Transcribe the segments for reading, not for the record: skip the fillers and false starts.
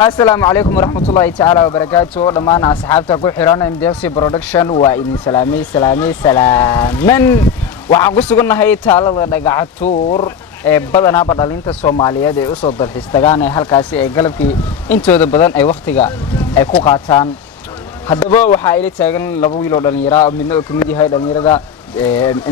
السلام عليكم ورحمة الله تعالى وبركاته لما أصحابتك وحيران MDLC برودكشن وإني سلامي سلاما وحقص قلنا هاي تعالى دقعتور بدنا بدلينتا الصومالية دي أصول الحستجان هالكاسي أي قلبي أنتوا بدن أي وقتها أي قطعان هذا وحايل تاجن لبوي لو دنيرة من كوميدي هاي دنيرة ده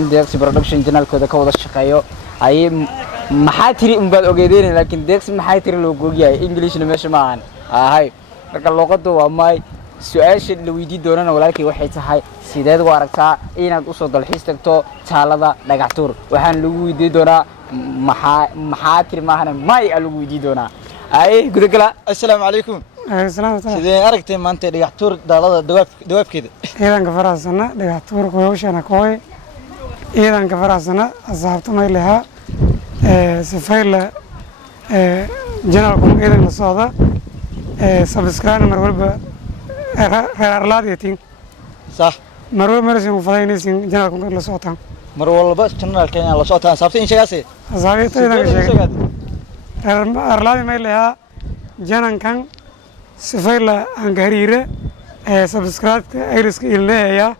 MDLC برودكشن جنال كذا كودا الشقايو أي محاتري مبادئ جديدة لكن ديكس محاتري لو جوجي إنجليش نمشي معاً هاي لكن اللغة وماي سؤال اللي ويدي دونا ولكن واحد هاي سيدات واركتا إن أقصد الحس تكتو تعالى دقعتور وحن لو ويدي دونا محاتري معنا ماي لو ويدي دونا أي قد كلا السلام عليكم. السلام عليكم. سيدي أركتي ما أنت دقعتور دالة دواب كده. إذا كفراسنا دقعتور كويش أنا كوي إذا كفراسنا أصحابته ما لها سفيل جنرالكم إذا نصادا سبسكرايب مرغوب ريارلاديتين صح مرغوب مرسين فضاينيسين جنرالكم كل صوتهم مرغوب بس جنرال كان على صوتها صابتين شيء صابتين إذا شيء ريارلادي ما لها جنرال كان سفيل أنكاريرة سبسكرايب إيرسك إلنايا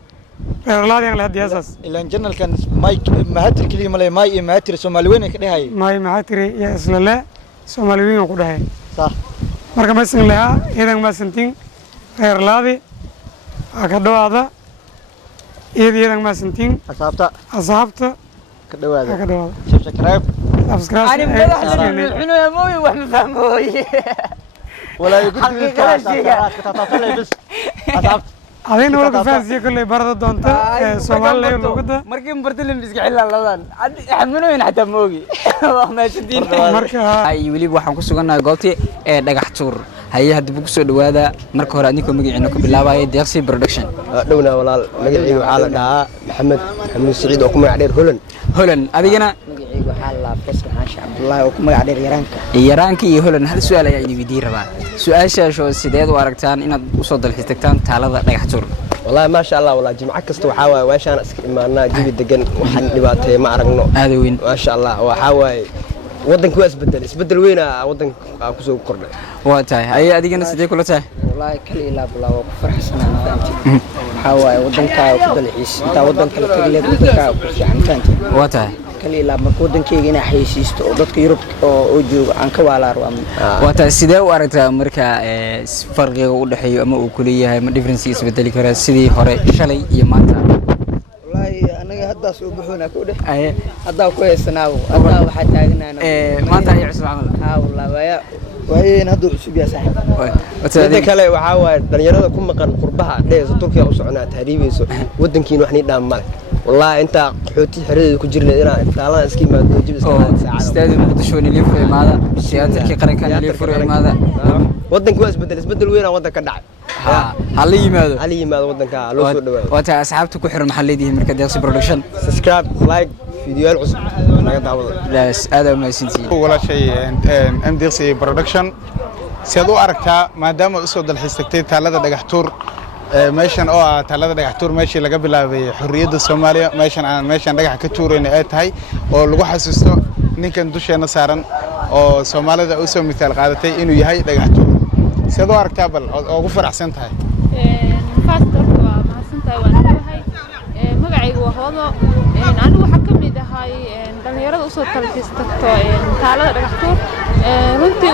ريارلادي على هذه أساس إلا جنرال كان ماي مهاتر كلمة ماي ماي مهاتر سوماليين كده هاي ماي مهاتر يا إسلام سوماليين كده هاي صح marka ma sin laha idan ma sintin reer laadi ka dhawaada idan ma sintin asxaabta ka dhawaada subscribe أنا مدحنا إحنا يا موي وإحنا فهموي ولا يقول كتطلع بس أصحاب هذين ولك فانسي كله برد دونتا سومال لي ولوكدا مركب برتلم بيسك حلا لبان حمنو ين حتى موي ما شدين marka ay wali waxaan ku sugannahay goobtii dhagaxtuur hayaha dib ugu soo dhawaada marka hore adinku magaciina ku bilaabay DLC production dhowna walaal magacaygu waxa la dhahaa maxamed saciid oo ku magac dheer holan adigana magacaygu waxa la faysal xaashi cabdullaahi oo ku magac dheer yaraanka iyo holan hal su'aal ayaa idin weydiin rabaa su'aashaasoo sideed u aragtaan inaad u soo dalxiis tagtaan taalada dhagaxtuur والله ما شاء الله والله جمعة كست وحاوي واشان إمانا جيبي دقن وحن دباتي ما أرقنا هذا وين ما شاء الله وحاوي ودن كويس بدل وين ودن كوسو قرن واتاي أي أدينا سيدي كله تاي والله كل إلا بلا وفرح سنة فهمتي حاوي ودن كاو كدل عيش تا ودن كلا تجلد ودن كاو كرسي فهمتي واتاي كل إلا مركودن كيجينا حيسيست ودك يروب وجو عن كوالا روام واتاي سيدي وأرتا مركا فرق وده حي أما وكلية ما differences بدل كرا سيدي هراء شلي يماتا والله أنا هدا سوق بحونا كوده هدا كويس ناو هدا واحد تاجنا ما أنت هي عسل عمل والله وين هدو عصب يا صاحب هذا كله وحاوي دنيرة كم مكان قربها ليه تركيا وسعنا تهريبي ودن كينو حني دام مالك والله أنت حوتي حريد كجير لنا أنت الله اسكي ما تجيب ساعة استاذ مقدشون اللي يفرق ماذا سيادة كي قرن كان اللي يفرق ماذا ودن كويس بدل وين ودن كدع علي ماذا ودن كالو سود وتا أصحابتك كحر محلي دي مركز DLC برودكشن سبسكرايب لايك فيديو العصب لا هذا ما سنتي ولا شيء MDLC برودكشن سيادو أركتا ما دام أسود الحستكتي تالada dhagaxtuur meeshan oo ah talada dhagaxtuur meeshii laga bilaabay xurriyadda Soomaaliya meeshan dhagax ka tuurayna ay tahay oo lagu xasuusto ninkan dusheena saaran oo Soomaalida u soo mitaal qaadatay inuu yahay dhagaxtuur sidoo aragtaa bal oo ugu faraxsan tahay faastor waa mahadsantahay waan leeyahay magacaygu waa hoodo anigu waxa ka mid ahay dhalinyarada u soo talxiis tagto taalada dhagaxtuur runtii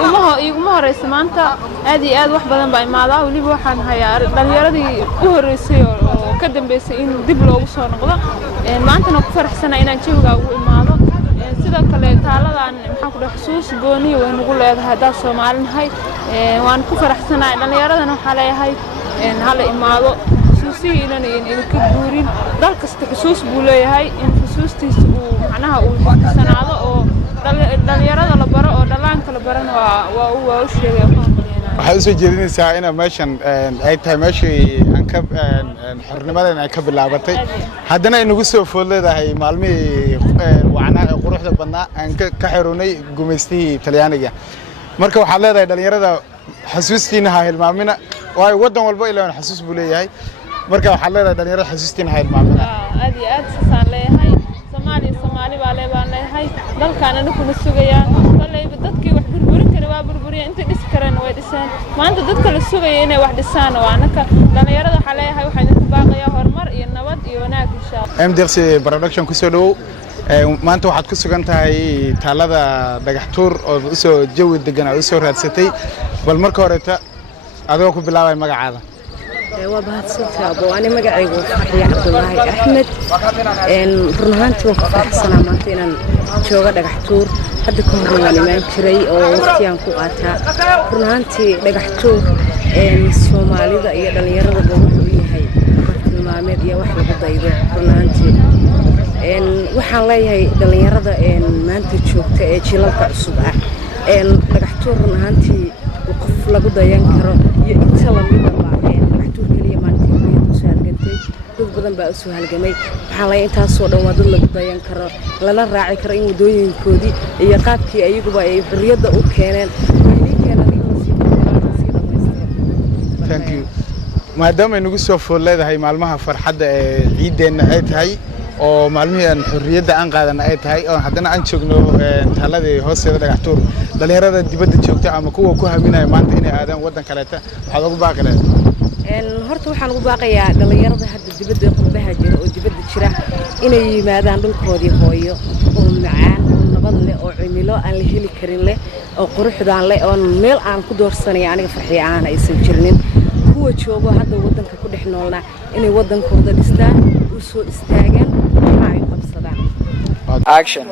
uma horeysa maanta aad iyo aad wax badan baa imaadaa waliba waxaan hayaa dhalinyaradii u horeysay oo ka dambeysay in dib loogu soo noqdo maantana ku faraxsanahay inaan jawiga ugu imaado sidoo kale taaladan maxaan ku dhahay xusuus gooni way nagu leedahay haddaan Soomaalinahay waan ku faraxsanahay dhalinyaradana waxaa leeyahay hala imaado xusuusihi inaan ka guurin dal kasta xusuus buu leeyahay in xusuustiisa uu macnaha uu xisanaado oo dhalinyarada la baro oo dhalaanka la barana waa u sheegay waxaad u soo jeedinaysaa in meeshan ay tahay meeshii aan ka xornimadan ay ka bilaabatay haddana ay nagu soo fool leedahay maalmihii wacnaa ee quruxda badnaa aan ka xirunay gumaystihii Talyaaniga marka waxaad leedahay dhalinyarada xasuustiina ha hilmaamina waayo wadan walba ilaa xasuus buu leeyahay marka waxaad leedahay dhalinyarada xasuustiina ha hilmaamina aad iyo aad saan leeyahay Soomaali baa leeyahay dalkaana ku sugayaan dadkii wax burburin kara waa burburiyeen inta dhis kareen way dhiseen maanta dadka la sugaya inay wax dhisaan waa anaka dhalinyarada waxa leeyahay waxaan idinku baaqayaa horumar iyo nabad iyo wanaag insha Allah MDX production ku soo dhawow maanta waxaad ku sugan tahay taalada dhagax tuur oo soo jawi degan oo soo raadsatay bal marka hore adoo ku bilaabay magacaada waa bahadsantaa abo ani magacaygu Faxiya Cabdullaahi Axmed run ahaantii waan ku faraxsanaa maanta inaan jooga dhagax tuur hadda ka hor waan imaan jiray oo waqtiyaan ku qaataa run ahaantii dhagax tuur Soomaalida iyo dhalinyarada wuxuu yahay bartilmaameed iyo wax lagu daydo run ahaantii waxaan leeyahay dhalinyarada maanta joogta ee jilalka cusub ah dhagax tuur run ahaantii qof lagu dayan karo iyo inta la mid ah dad badan baa soo halgamay waxaan leeyahay intaas oo dhan waa dad lagu dayan karo lana raaci karo in wadooyinkoodii iyo qaabkii ayaguba ay xurriyadda u keeneen thank you maadaama ay nagu soo fool leedahay maalmaha farxadda ee ciideena ay tahay oo maalmihii aan xurriyadda aan qaadan ay tahay oo haddana aan joogno taaladii hoosteeda dhagax tuur dhalinyarada dibadda joogta ama kuwa ku haminaya maanta inay aadaan waddan kaleeta waxaad ugu baaqi lahayd horta waxaan ugu baaqayaa dhalinyarada hadda dibadda qurbaha jira oo dibadda jira inay yimaadaan dhulkoodii hooyo oo macaan oo nabad leh oo cimilo aan la heli karin leh oo quruxdaan leh oo meel aan ku doorsanay aniga farxiya aan aysan jirnin kuwa joogo hadda waddanka ku dhex noolna inay waddankooda dhistaan u soo istaagaan waxa ay qabsadaan action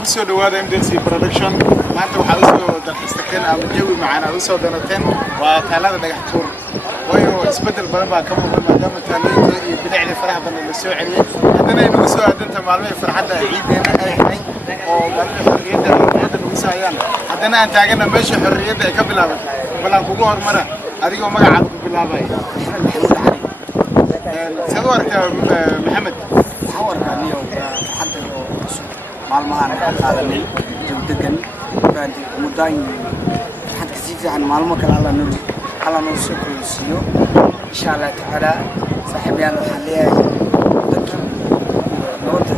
ku soo dhawaada MDX production maanta waxaa u soo dalxiisteen ama jawi macaan u soo danateen waa taalada dhagax tuur waayo isbedel badan baa ka muuqda maadaama taalooyinka iyo bilicda faraha badan la soo celiyay haddana ay nagu soo aadanta maalmaha farxadda ciideena ay hay oo maalmaha xorriyadda nagu saayaan haddana aan taagana meesha xorriyadda ay ka bilaabatay balan kugu hormara adigoo magacaada ku bilaabay sidoo arkaa maxamed waxaan arkaa niyo farxadda oo cusub maalmahan aan qaadanay degan baanti mudaan waxaan ka sii fiican maalmo kale alla noo soo kulsiyo insha Allah taala saaxiibyaal waxaan leeyahay dadka nabadda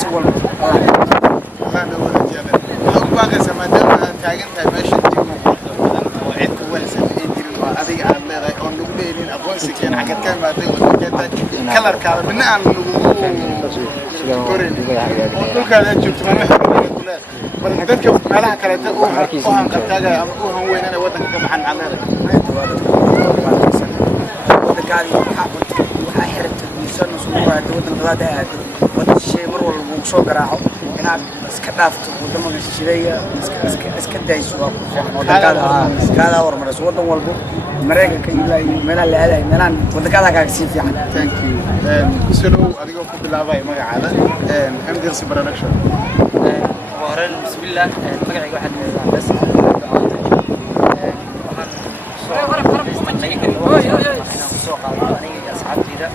si walba Allah noo wanaajiyada waxa u baaqaysa maadaama aan taagan tahay meesha jiimo oo cid ku wanaagsan ay jirin waa adiga aan leedahay oo nagu leeyahay aqoonsi keen xagad ka imaaday oo keentay kalarkaada midna aan nagu korin oo dhulkaada joogto ma bal dadka meelaha kale oo aan qabtaaga ama oo han weyn inay waddanka ka baxaan waddankaadi waxa xirta miisaan soo waado waddanka waddan shay mar walba uu soo garaaco inaad iska dhaafto wadamada shisheeya iska dayso waddankaada hormariso waddan walba Mareykanka ilaa meelaha la aaday meelaan waddankaada kaaga sii fiican thank you kusoo dhaw adigoo ku bilaabay magacaada MDX production وهران بسم الله مقعي واحد بس سوق أنا أصحاب كذا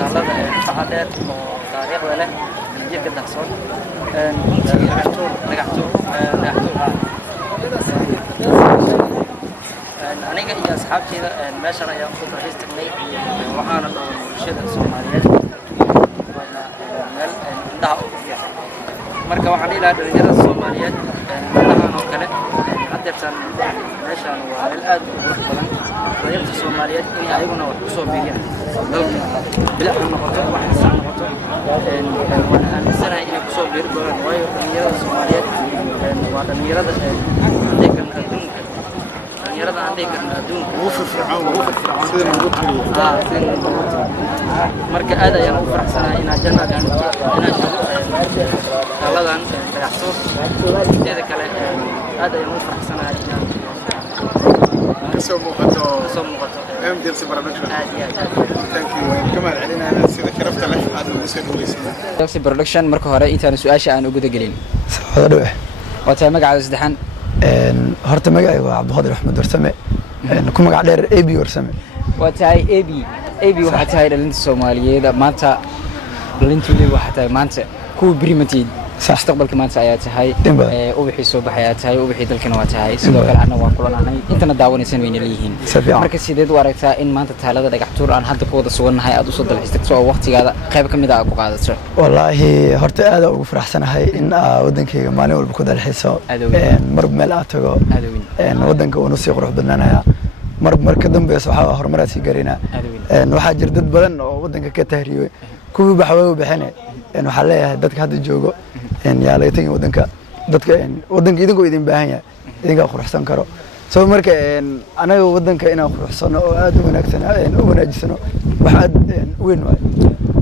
طالب فعاليات وتاريخ ولا نجيب كده صور نقعتور أنا جاي أصحاب كذا ماشي أنا يوم كنت رئيس تقني وأنا شيء الصوماليات ولا مال ده marka waxaan ilaa dhalinyarada Soomaaliyeed meelahan oo kale haddeertan meeshan waa meel aad u qurux badan dhalinyarada Soomaaliyeed in ayaguna wax ku soo biiriyaan dalka bilac noqoto wax san noqoto waan aaminsanahay inay ku soo biiri doonaan waayo dhalinyarada Soomaaliyeed waa dhalinyarada deegaanka adduunka dhalinyarada aan deegaanka adduunka ugu firfircoon sida ugu tiriyo marka aad ayaan ugu faraxsanahay inaan jannada inaan taladan dhagaxtuur teeda kale aad ayaan ugu faraxsanahay inaan kasoo muuqato MDX production thank you kama celinayna sida karafta leh aad ugu soo dhaweysay MDX production marka hore intaan su'aasha aan ugu dagelin soo dhawe wata magacaada saddexan horta magacaygu waa Cabdiqaadir Axmed Warsame ku magac dheer AB Warsame wataay AB waxa tahay dhalinta Soomaaliyeed maanta dhalintoodii waxa tahay maanta kuwa birimatid mustaqbalka maanta ayaa tahay Dimba. ubixii soo baxay ayaa tahay ubixii dalkana waa tahay sidoo kale anna waan kulanahay intana daawanaysan wayna leeyihiin Si fiican. marka sideed u aragtaa in maanta taalada dhagax tuur aan hadda ku wada sugannahay aad usoo dalxiis tagto oo waqtigaada qayb ka mid ah aad ku qaadato wallaahi horta aad ugu faraxsanahay in wadankayga maalin walba ku dalxiiso mar meel aad tago wadanka uu nusii qurux badnaanaya mar ka dambayso waxaa horumar aad sii gaarina waxaa jira dad badan oo wadanka ka tahriyay kuwii baxway u bixine waxaa leeyahay dadka hadda joogo yaa laga tegin wadanka dadka wadanka idinkoo idin baahan yahay idinkaa quruxsan karo soo marka anaga wadanka inaan quruxsano oo aad u wanaagsan u wanaajisano wax aad weyn waay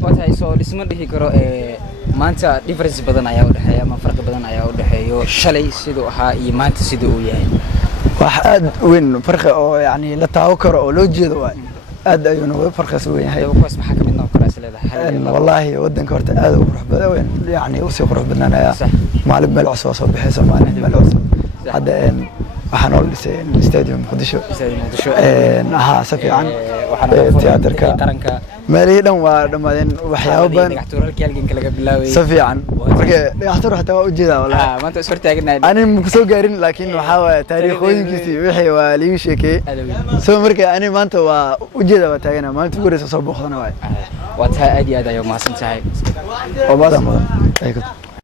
watahay soo dhisma dhihi karo maanta difference badan ayaa u dhaxeeya ama farqi badan ayaa u dhaxeeyo shalay siduu ahaa iyo maanta siduu uu yahay wax aad weyn farqi oo yani la taawo karo oo loo jeedo waay aad ayuuna farqigaas weyn yahay kuwaas maxaa ka mid noqon karaa leedahay wallaahi wadanka horta aad u qurux badan yani u sii qurux badnaanaya maalin meel cusub soo bixayso maalin meel cusub hadda waxaan oo dhisay stadium Muqdisho aha si fiican tiyaatarka meelihii dhan waa dhammaadeen waxyaabo badan si fiican marka dhagaxtuur xataa waa ujeedaa wallaahi maanta is hortaaganahay ani ma kusoo gaarin laakiin waxaa waaye taariikhooyinkiisii wixii waa liiga sheekeeyey soo marka ani maanta waa ujeedaa waa taagana maalinta ugu horeysa soo booqdana waay waa tahay aad iyo aad ayuu mahadsan tahay oo badan